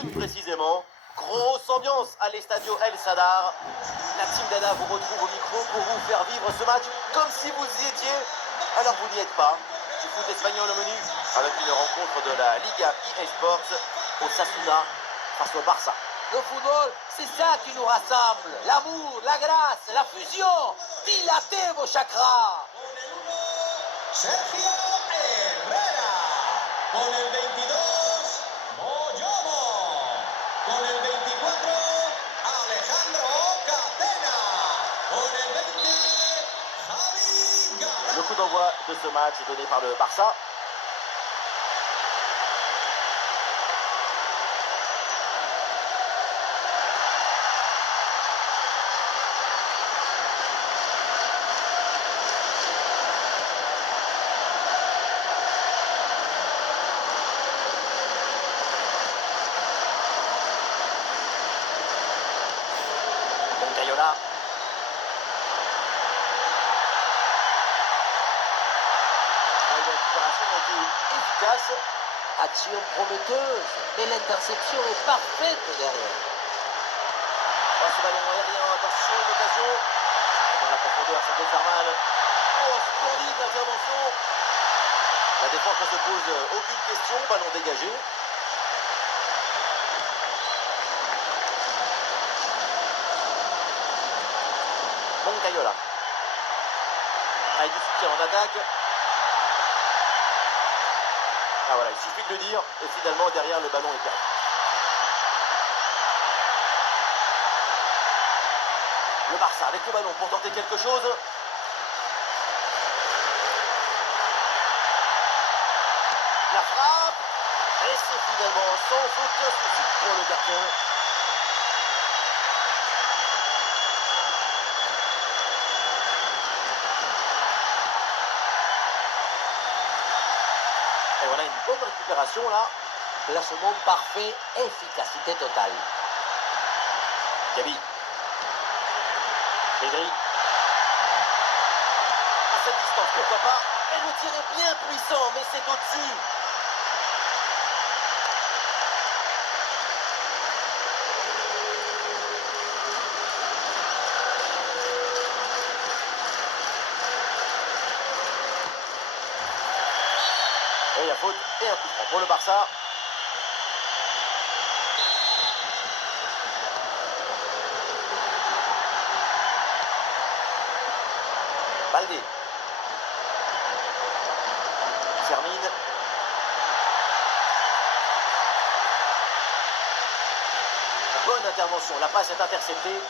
l'une précisément. Grosse ambiance à l'Estadio El Sadar. La team d'Ada vous retrouve au micro pour vous faire vivre ce match comme si vous y étiez. Alors vous n'y êtes pas. Du foot espagnol au menu avec une rencontre de la Liga eSports au Osasuna face au Barça. Le football, c'est ça qui nous rassemble. L'amour, la grâce, la fusion. Dilatez vos chakras. Sergio Herrera. Con el 22, Moyomo. Con el 24, Alejandro Catena. Con el 20, Javi Galán. Le coup d'envoi de ce match est donné par le Barça. Moncayola. La récupération a été efficace. Action prometteuse, mais l'interception est parfaite derrière. Oh, ce ballon aérien, attention, une occasion. Et dans la profondeur, ça peut faire mal. Oh, splendide intervention. La défense ne se pose aucune question, ballon dégagé. Moncayola. Avec du soutien en attaque. Ah voilà, il suffit de le dire, et finalement derrière le ballon est perdu. Le Barça avec le ballon pour tenter quelque chose. La frappe. Et c'est finalement sans aucun souci pour le gardien. Et voilà une bonne récupération là. Placement parfait, efficacité totale. Gabi. Pedri. À cette distance, pourquoi pas. Et le tir est bien puissant, mais c'est au-dessus. Et il y a faute et un coup franc pour le Barça. Baldé. Termine. Bonne intervention, la passe est interceptée.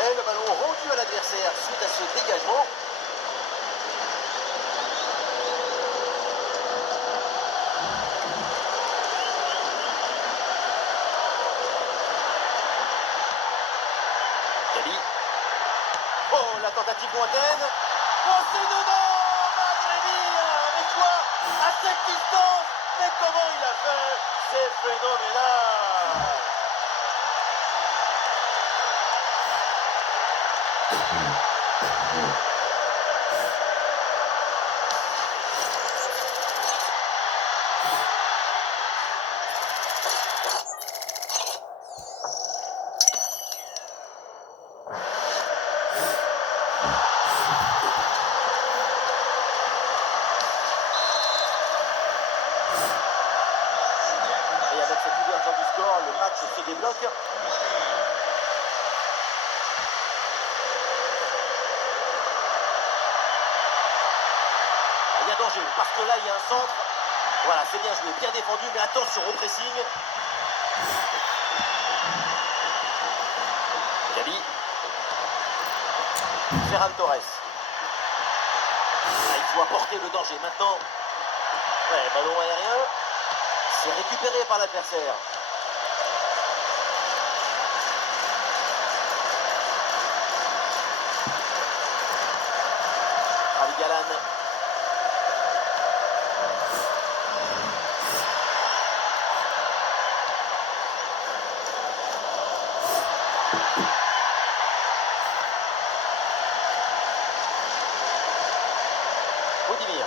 Et le ballon rendu à l'adversaire suite à ce dégagement. Gabi. Oh, la tentative lointaine. Oh, c'est dedans, Madrid. Mais quoi? À cette distance? Mais comment il a fait? C'est phénoménal. Et avec cette ouverture du score, le match se débloque. Il y a danger, parce que là, il y a un centre. Voilà, c'est bien joué, bien défendu, mais attention au pressing. Gabi. Ferran Torres. Ah, il faut apporter le danger maintenant. Ouais, ballon aérien. C'est récupéré par l'adversaire. Javi Galán. Budimir.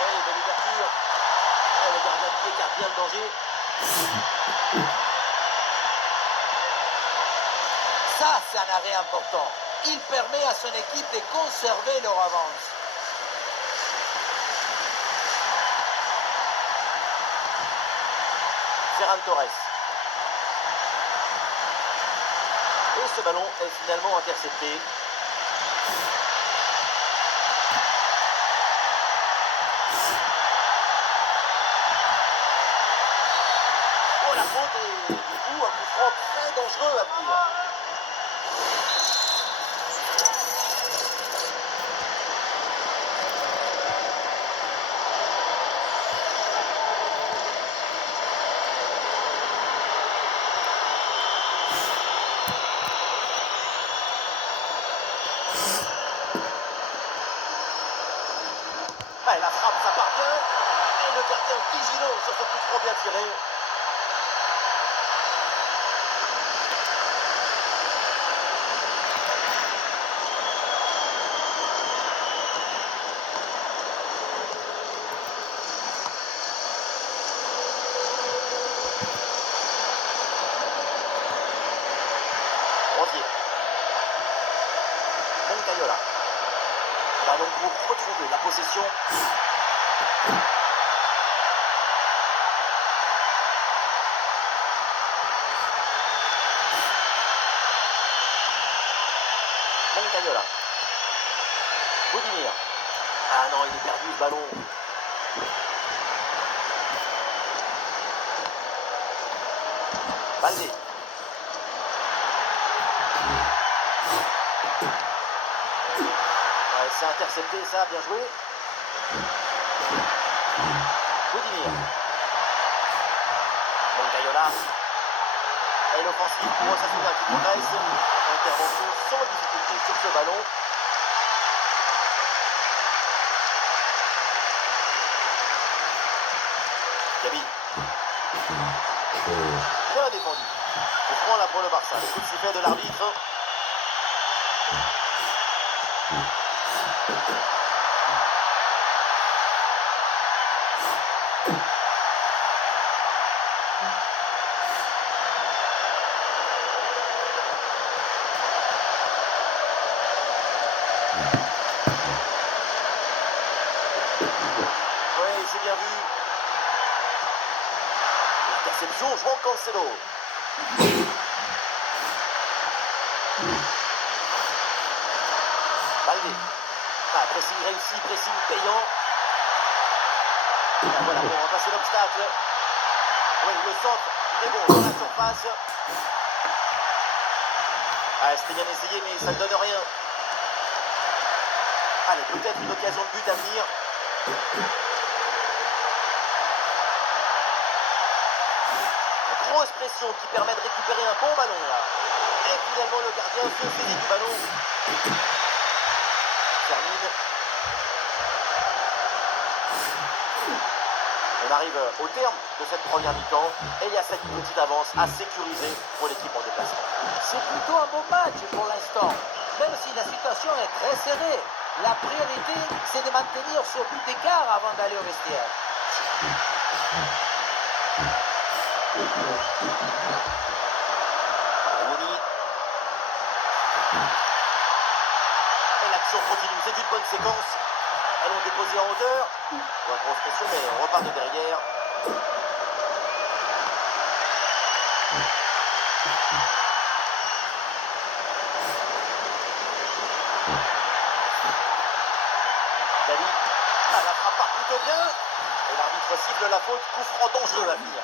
Et belle ouverture. Et le gardien qui écarte bien le danger. Ça, c'est un arrêt important. Il permet à son équipe de conserver leur avance. Ferran Torres. Et ce ballon est finalement intercepté. Oh la faute et du coup un coup franc très dangereux à venir. La frappe, ça part bien. Et le gardien vigilant sur ce coup franc bien tiré. Rosier. Moncayola. Ballon pour retrouver la possession. Moncayola. Budimir. Ah non, il est perdu ce ballon. Baldé. Ouais, c'est intercepté ça, bien joué. Budimir. Moncayola. Et l'offensive pour Osasuna qui progresse. Intervention sans difficulté sur ce ballon. Gabi. Bien défendu. Au front là pour le Barça. Le coup de sifflet de l'arbitre. Oui, c'est bien vu. L'interception, João Cancelo. Baldé. Ah, pressing réussi, pressing payant. Ah, voilà, pour remplacer l'obstacle. Oui, le centre, il est bon dans la surface. Ah, c'était bien essayé, mais ça ne donne rien. Allez, peut-être une occasion de but à venir. Une grosse pression qui permet de récupérer un bon ballon là. Et finalement, le gardien se saisit du ballon. Termine. On arrive au terme de cette première mi-temps et il y a cette petite avance à sécuriser pour l'équipe en déplacement. C'est plutôt un bon match pour l'instant. Même si la situation est très serrée, la priorité, c'est de maintenir ce but d'écart avant d'aller au vestiaire. Rooney. Et l'action continue, c'est une bonne séquence. Allons déposer en hauteur. Bon, grosse pression, mais on repart de derrière. Dali. Ah, la frappe part plutôt bien. Et l'arbitre cible la faute. Coup franc dangereux à venir.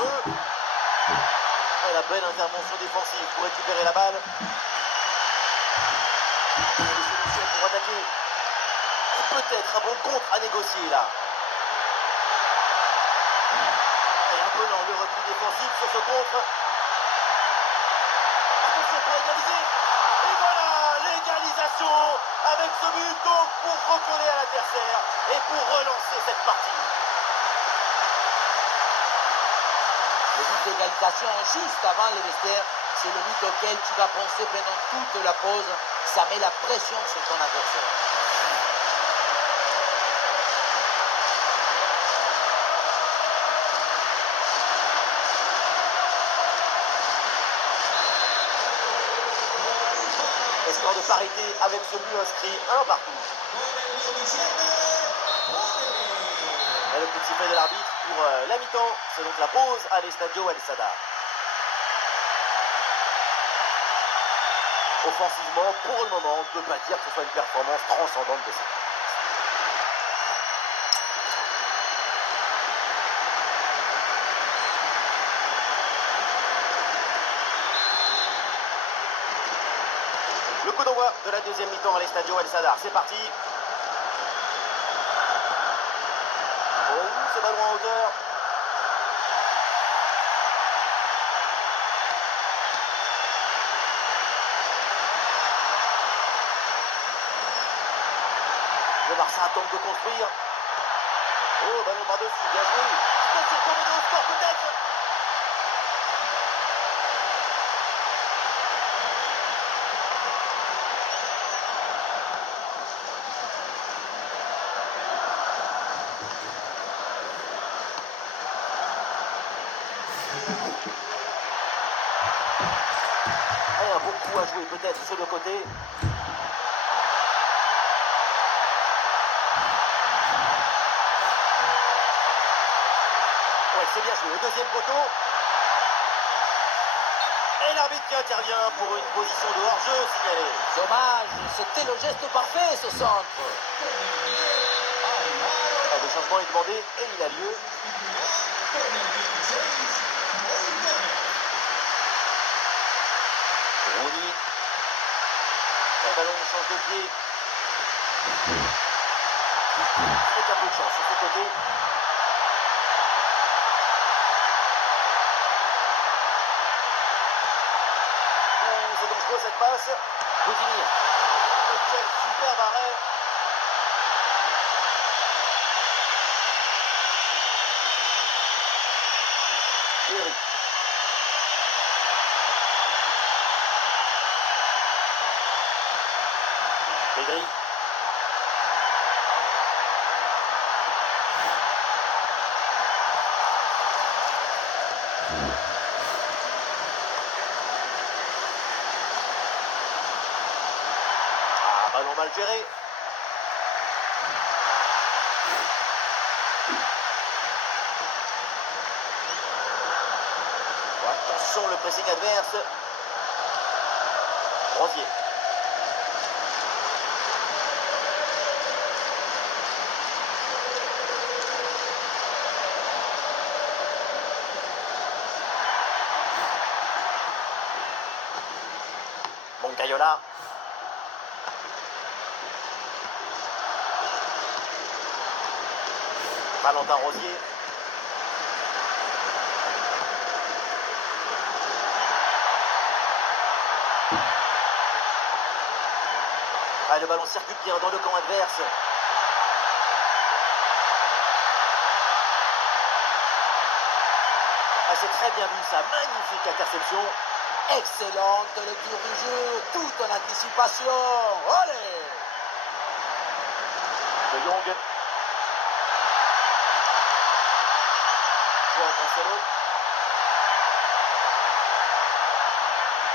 dangereux. Et la belle intervention défensive pour récupérer la balle. Des solutions pour attaquer. Et peut-être un bon contre à négocier là. Et un peu lent le repli défensif sur ce contre. Attention pour égaliser. Et voilà l'égalisation avec ce but donc pour recoller à l'adversaire et pour relancer cette partie. Le but d'égalisation juste avant le vestiaire, c'est le but auquel tu vas penser pendant toute la pause. Ça met la pression sur ton adversaire. Espoir de parité avec ce but inscrit un partout. Et le coup de sifflet de l'arbitre pour la mi-temps. C'est donc la pause à l'Estadio El Sadar. Offensivement, pour le moment, on ne peut pas dire que ce soit une performance transcendante de cette. Le coup d'envoi de la deuxième mi-temps à l'Estadio El Sadar. C'est parti. Oh, ce ballon en hauteur. Le Barça tente de construire. Oh, ballon par-dessus, bien joué. Attention, pour mener au score peut-être. Et un beau coup à jouer peut-être sur le côté. Ouais, c'est bien joué. Le deuxième poteau. Et l'arbitre qui intervient pour une position de hors-jeu signalée. Dommage, c'était le geste parfait ce centre. Le changement est demandé et il a lieu. Rooney. Le ballon change de pied. Avec un peu de chance sur ce côté. C'est dangereux cette passe. Coutinho. Quel superbe arrêt. Eric. Pedri. Ah, ballon mal géré. Attention le pressing adverse. Rosier. Moncayola. Valentin Rosier. Ah, le ballon circule bien dans le camp adverse. Ah, c'est très bien vu ça. Magnifique interception. Excellente lecture du jeu, tout en anticipation. Allez! De Jong. Joao Cancelo.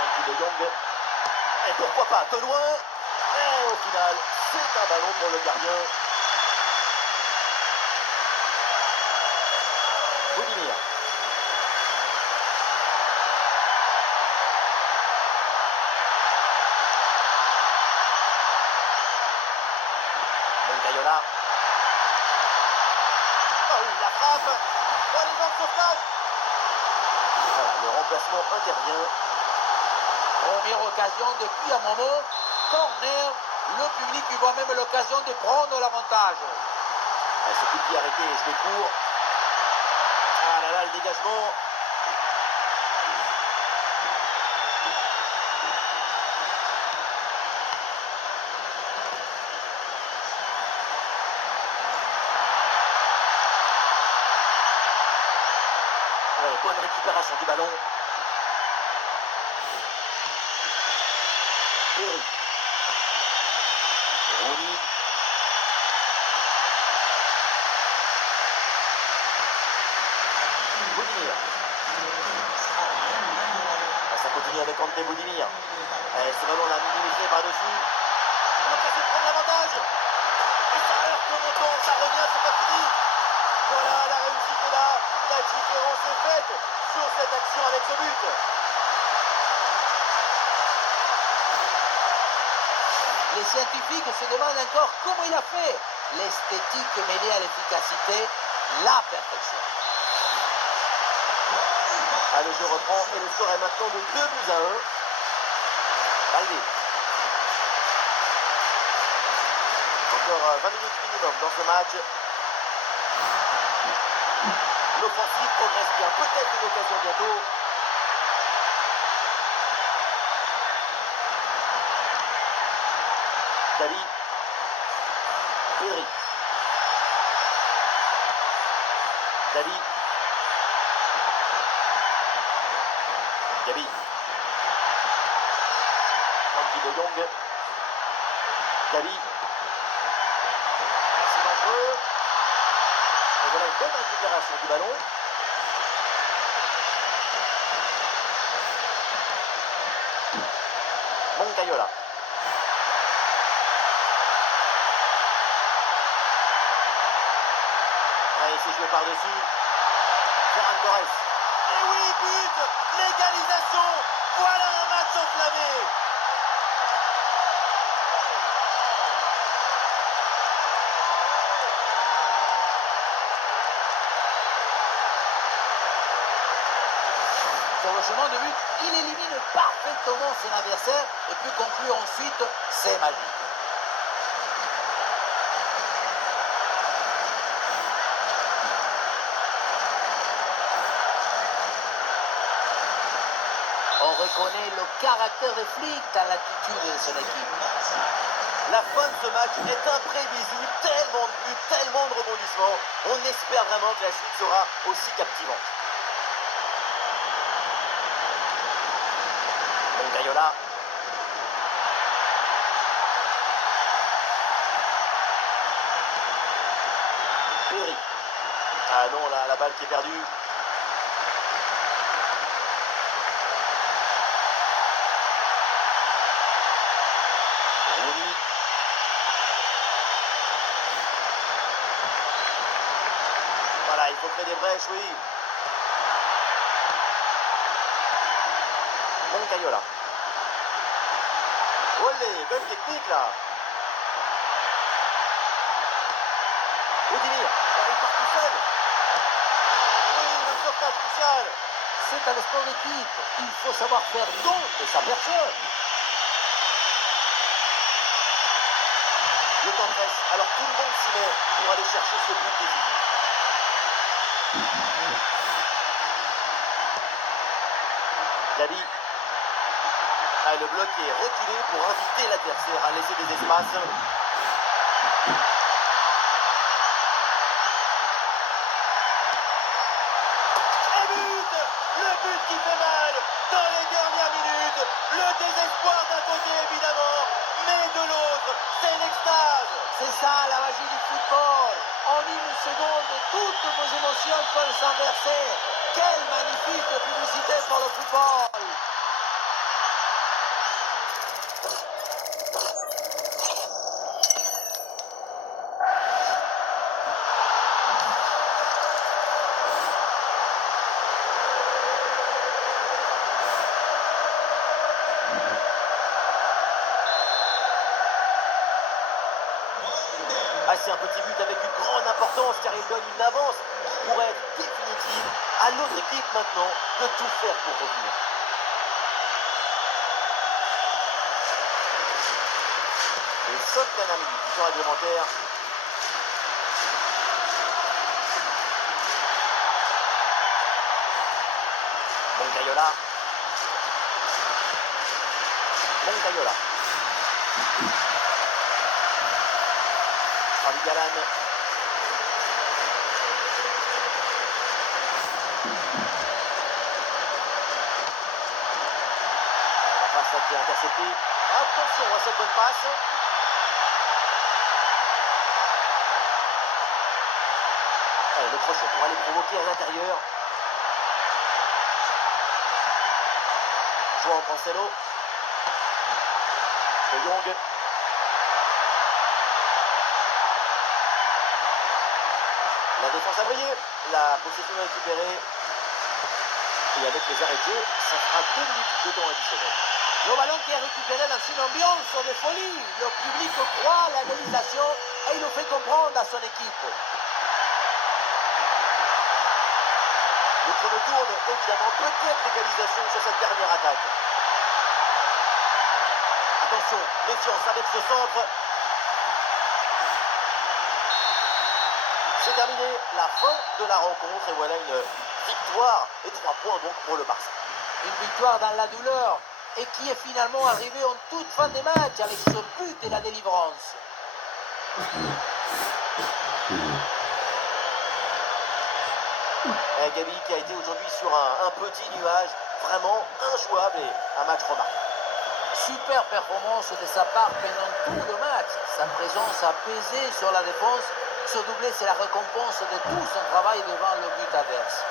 Andy De Jong. Et pourquoi pas de loin. Et au final, c'est un ballon pour le gardien. Budimir. Moncayola. Oh, il la frappe. Oh, les gens de sauvetage. rebondissement intervient. Première occasion depuis un moment. Corner. Le public y voit même l'occasion de prendre l'avantage. Ce coup de pied arrêté, je court. Ah là là, le dégagement. Ouais, bonne récupération du ballon. Eric. Rooney. Boudimir. Ça continue avec Ante Boudimir. Ce ballon l'a minimisé par-dessus. L'occasion de prendre l'avantage. Et ça heurte le montant, ça revient, c'est pas fini. Voilà, la réussite est là. La différence est faite sur cette action avec ce but. Les scientifiques se demandent encore comment il a fait. L'esthétique mêlée à l'efficacité, la perfection. Ah, le jeu reprend et le score est maintenant de 2-1. Balde. Encore 20 minutes minimum dans ce match. L'offensive progresse bien. Peut-être une occasion bientôt. Dali. Pedri. Dali. Gabi. Frankie de Jong. Gabi. C'est dangereux. Et voilà une bonne récupération du ballon. Moncayola. Allez, c'est joué par-dessus. Ferran Torres. Et oui, but! L'égalisation! Voilà un match enflammé! Sur le chemin de but, il élimine parfaitement son adversaire et peut conclure ensuite, c'est magique. On reconnaît le caractère de Flick dans l'attitude de son équipe. La fin de ce match est imprévisible, tellement de buts, tellement de rebondissements. On espère vraiment que la suite sera aussi captivante. Moncayola. Pedri. Ah non, la balle qui est perdue. Rooney. Voilà, il faut créer des brèches, oui. Moncayola. Olé, bonne technique là. Boudimir, il part tout seul. Oui, le sauvetage crucial. C'est un sport d'équipe. Il faut savoir faire don de sa personne. Le temps presse, alors tout le monde s'y met pour aller chercher ce but décisif. Gabi. Ah, le bloc est reculé pour inviter l'adversaire à laisser des espaces. Et but! Le but qui fait mal dans les dernières minutes. Le désespoir d'un côté évidemment, mais de l'autre, c'est l'extase. C'est ça la magie du football. En une seconde, toutes vos émotions peuvent s'inverser. Quelle magnifique publicité pour le football. c'est un petit but avec une grande importance car il donne une avance qui pourrait être définitive. À l'autre équipe maintenant de tout faire pour revenir. Les 5 dernières minutes du temps réglementaire. Moncayola. Moncayola. Ravi Galan. La passe qui est interceptée. Attention à cette bonne passe. Allez, le crochet pour aller provoquer à l'intérieur. João Cancelo. De Jong. La défense a brillé. La possession est récupérée. Et avec les arrêts de jeu, ça fera 2 minutes de temps additionnel. Le ballon qui est récupéré dans une ambiance de folie. Le public croit à la réalisation et il le fait comprendre à son équipe. Le chrono tourne, évidemment, peut-être l'égalisation sur cette dernière attaque. Attention, méfiance avec ce centre. C'est terminé, la fin de la rencontre et voilà une victoire et 3 points donc pour le Barça. Une victoire dans la douleur et qui est finalement arrivée en toute fin de match avec ce but et la délivrance. Et Gabi qui a été aujourd'hui sur un petit nuage, vraiment injouable et un match remarquable. Super performance de sa part pendant tout le match. Sa présence a pesé sur la défense. Ce doublé, c'est la récompense de tout son travail devant le but adverse.